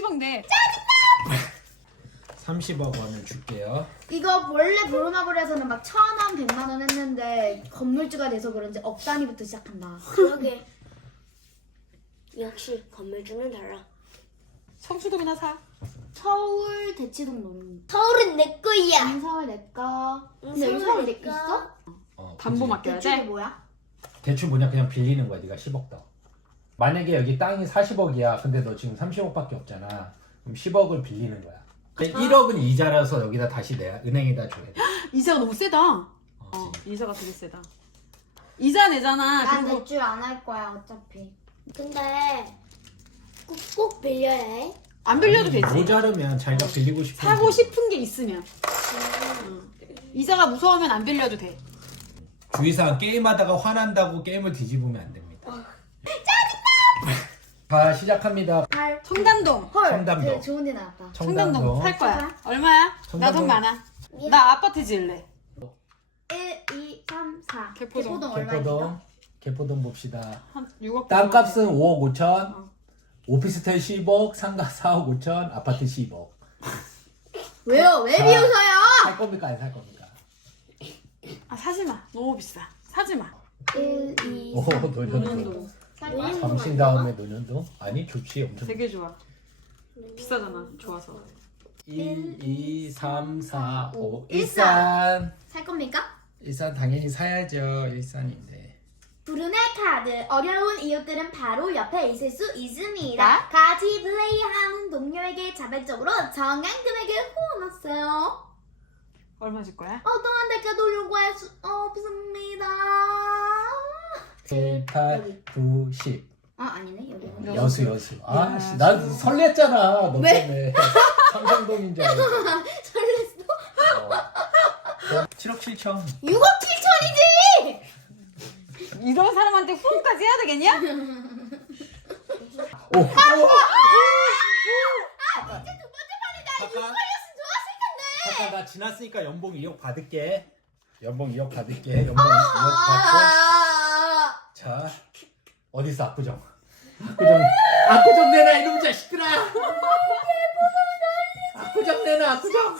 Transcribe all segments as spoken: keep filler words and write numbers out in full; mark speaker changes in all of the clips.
Speaker 1: 이십억 내.
Speaker 2: 삼십억 원을 줄게요.
Speaker 3: 이거 원래 브로마블에서는 막 천 원, 백만 원 했는데 건물주가 돼서 그런지 억 단위부터 시작한다.
Speaker 4: 그러게. 역시 건물주는 달라.
Speaker 1: 성수동이나 사.
Speaker 3: 서울 대치동 논.
Speaker 4: 서울은 내 거야.
Speaker 3: 응, 서울 내 거. 근데 여기
Speaker 4: 서울
Speaker 3: 서울
Speaker 4: 내
Speaker 3: 내
Speaker 4: 거.
Speaker 3: 있어?
Speaker 2: 어,
Speaker 1: 담보
Speaker 2: 그치.
Speaker 1: 맡겨야
Speaker 3: 대출이
Speaker 1: 돼.
Speaker 3: 뭐야?
Speaker 2: 대출 뭐냐 그냥 빌리는 거야. 네가 십억 더. 만약에 여기 땅이 사십억이야. 근데 너 지금 삼십억밖에 없잖아. 그럼 십억을 빌리는 거야. 근데 일억은 이자라서 여기다 다시 내야 은행에다 줘야 돼.
Speaker 1: 이자가 너무 세다.
Speaker 2: 어,
Speaker 1: 어, 이자가 되게 세다. 이자 내잖아.
Speaker 3: 난
Speaker 1: 그리고
Speaker 3: 대출 안 할 거야 어차피.
Speaker 4: 근데 꼭, 꼭 빌려야 해.
Speaker 1: 안 빌려도
Speaker 2: 아니,
Speaker 1: 되지.
Speaker 2: 모자르면 자기가 빌리고 싶은
Speaker 1: 사고
Speaker 2: 거.
Speaker 1: 싶은 게 있으면. 응. 이자가 무서우면 안 빌려도 돼.
Speaker 2: 주의사항 게임하다가 화난다고 게임을 뒤집으면 안 됩니다.
Speaker 4: 어.
Speaker 2: 자 시작합니다.
Speaker 3: 팔.
Speaker 1: 청담동.
Speaker 3: 헐.
Speaker 2: 청담동.
Speaker 3: 되게 좋은 데 나왔다.
Speaker 1: 청담동 살 거야. 얼마야? 나
Speaker 2: 청담동.
Speaker 1: 돈 많아. 나 아파트 지을래.
Speaker 3: 일, 이, 삼, 사.
Speaker 1: 개포동.
Speaker 3: 개포동 얼마야?
Speaker 2: 개포동. 개포동 봅시다.
Speaker 1: 한 육억.
Speaker 2: 땅값은 오억 오천.
Speaker 1: 어.
Speaker 2: 오피스텔 십억. 상가 사억 오천. 아파트 십억.
Speaker 3: 왜요? 왜
Speaker 2: 자.
Speaker 3: 비웃어요?
Speaker 2: 살 겁니까 안 살 겁니까?
Speaker 1: 아 사지 마. 너무 비싸. 사지 마.
Speaker 3: 일, 이,
Speaker 2: 오
Speaker 3: 삼.
Speaker 2: 노년도.
Speaker 1: 노년도.
Speaker 3: 살 거야?
Speaker 2: 잠신 다음에 노년도? 아니 좋지 엄청.
Speaker 1: 되게 좋아. 비싸잖아. 좋아서.
Speaker 2: 일, 이, 삼, 사, 오.
Speaker 3: 일산.
Speaker 2: 일산.
Speaker 3: 살 겁니까?
Speaker 2: 일산 당연히 사야죠. 일산인데.
Speaker 3: 브루네 카드. 어려운 이웃들은 바로 옆에 있을 수 있습니다. 같이 플레이하는 동료에게 자발적으로 정한 금액을 후원했어요.
Speaker 1: 얼마 줄 거야?
Speaker 3: 어떠한 대가도 요구할 수 없습니다.
Speaker 2: 칠, 팔,
Speaker 3: 여기.
Speaker 2: 구, 십.
Speaker 3: 아 아니네 여기는.
Speaker 2: 여수 여수. 아,
Speaker 1: 야,
Speaker 2: 씨, 나 설렜잖아. 너
Speaker 3: 왜?
Speaker 2: 때문에. 삼성동인 줄 알고.
Speaker 3: 설렜어?
Speaker 2: 어. 칠억 칠천.
Speaker 3: 육억 칠천이지.
Speaker 1: 이런 사람한테 후원까지 해야 되겠냐?
Speaker 2: 오. 오.
Speaker 3: 아 진짜 두 번째 판이다.
Speaker 2: 잠깐.
Speaker 3: 육억이었으면 좋았을 텐데.
Speaker 2: 잠깐 나 지났으니까 연봉 이억 받을게. 연봉 이억 받을게. 연봉 이억 받고.
Speaker 3: 아.
Speaker 2: 자 어딨어 압구정. 압구정. 압구정 내놔 이놈 자식들아. 압구정 내놔 압구정.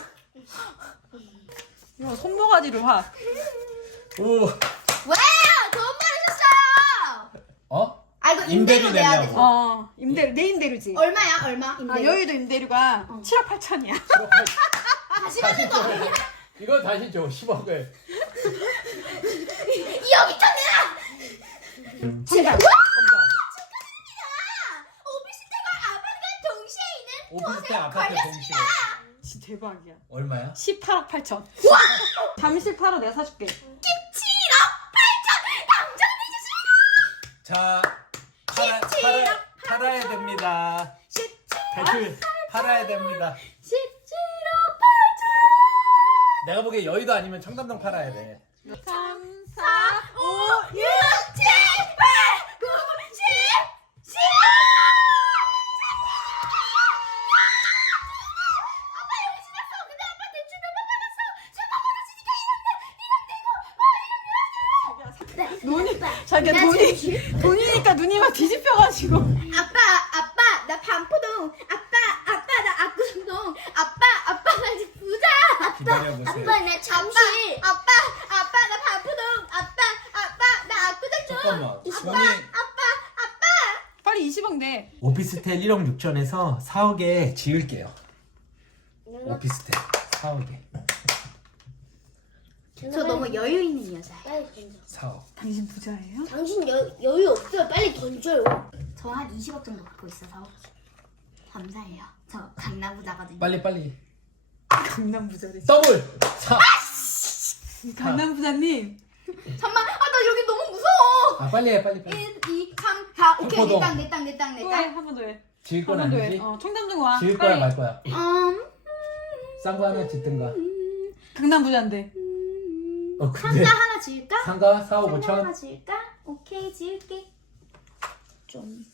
Speaker 1: 이거 손모가지로 화.
Speaker 2: 오.
Speaker 3: 왜요? 돈 많으셨어요.
Speaker 2: 어?
Speaker 3: 아 이거
Speaker 2: 임대료
Speaker 3: 임대료 내야
Speaker 2: 내려고.
Speaker 3: 되지.
Speaker 1: 어 임대 내 임대료지.
Speaker 3: 얼마야 얼마?
Speaker 1: 아
Speaker 3: 임대료.
Speaker 1: 여의도 임대료가 칠억 팔천이야.
Speaker 3: 다시 받는 거 아니야?
Speaker 2: 이거 다시 줘 십억을.
Speaker 3: 이억 이천 내라.
Speaker 1: 정답.
Speaker 3: 오피스텔과 아파트가 동시에 있는
Speaker 2: 오피스텔 아파트 동시에.
Speaker 1: 진짜 대박이야.
Speaker 2: 얼마야?
Speaker 1: 십팔억 팔천. 잠실 팔어 내가 사줄게.
Speaker 3: 칠억 팔천 당첨해주세요.
Speaker 2: 자 팔아, 팔아, 팔아야 됩니다. 대출 팔아야 됩니다.
Speaker 3: 십칠억
Speaker 2: 내가 보기에 여의도 아니면 청담동 팔아야 돼.
Speaker 1: 삼, 사,
Speaker 3: 오, 육, 칠, 팔, 구, 십, 십일. 아빠 여기 지났어. 근데 아빠 대출 몇번 받았어. 잠깐만 지니까 이런데
Speaker 1: 자기야
Speaker 3: 나
Speaker 1: 돈이 돈이니까 눈이 막 뒤집혀가지고.
Speaker 3: 아빠 아빠 나 반포동. 아빠 아빠 나 압구정동. 아빠 아빠 나 이제 부자.
Speaker 2: 기다려보세요.
Speaker 3: 아빠 나 잠시. 아빠 아빠 나 반포동. 아빠 아빠 나 압구정동.
Speaker 2: 잠깐만.
Speaker 3: 아빠
Speaker 2: 돈이
Speaker 3: 아빠 아빠.
Speaker 1: 빨리 이십억 내.
Speaker 2: 오피스텔 일억 육천에서 사억에 지을게요. 오피스텔 사억에
Speaker 3: 저 너무 여유 있는 여자.
Speaker 4: 빨리 던져.
Speaker 2: 사억.
Speaker 1: 당신 부자예요?
Speaker 4: 당신 여, 여유 없어요. 빨리 던져요.
Speaker 3: 저 한 이십억 정도 갖고 있어서 감사해요. 저 강남 부자거든요.
Speaker 2: 빨리 빨리.
Speaker 1: 강남 부자래.
Speaker 2: 더블. 사.
Speaker 1: 강남 부자님.
Speaker 3: 잠만. 아 나 여기 너무 무서워.
Speaker 2: 아 빨리 해 빨리 빨리.
Speaker 3: 일, 이, 삼, 사. 오케이
Speaker 2: 포동.
Speaker 3: 내 땅 내 땅 내 땅 내
Speaker 1: 또 해.
Speaker 3: 땅.
Speaker 1: 한 번 더 해.
Speaker 2: 지을 건
Speaker 1: 한 번 더 해.
Speaker 2: 아니지?
Speaker 1: 어 청담동 와.
Speaker 2: 지을 거야
Speaker 1: 빨리.
Speaker 2: 말 거야?
Speaker 3: 음.
Speaker 2: 싼 거 하나 짓든가.
Speaker 1: 강남 부자인데.
Speaker 2: 어 근데
Speaker 3: 상가 하나 지을까?
Speaker 2: 상가 사억
Speaker 3: 상가 하나
Speaker 2: 오천.
Speaker 3: 지을까? 오케이 지을게. 좀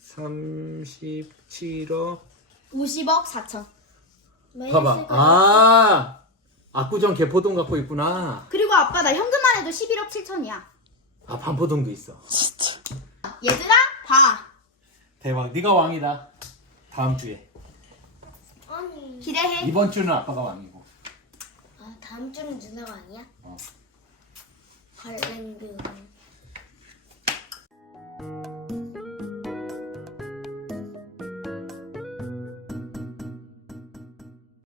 Speaker 2: 삼십칠억.
Speaker 3: 오십억 사천.
Speaker 2: 봐봐. 아 압구정 개포동 갖고 있구나.
Speaker 3: 그리고 아빠 나 현금만 해도 십일억 칠천이야.
Speaker 2: 아 반포동도 있어.
Speaker 3: 얘들아 봐.
Speaker 2: 대박. 네가 왕이다. 다음 주에.
Speaker 4: 아니.
Speaker 3: 기대해.
Speaker 2: 이번 주는 아빠가 왕이고.
Speaker 4: 아 다음 주는 누나가 아니야?
Speaker 2: 어.
Speaker 4: 헐랭그.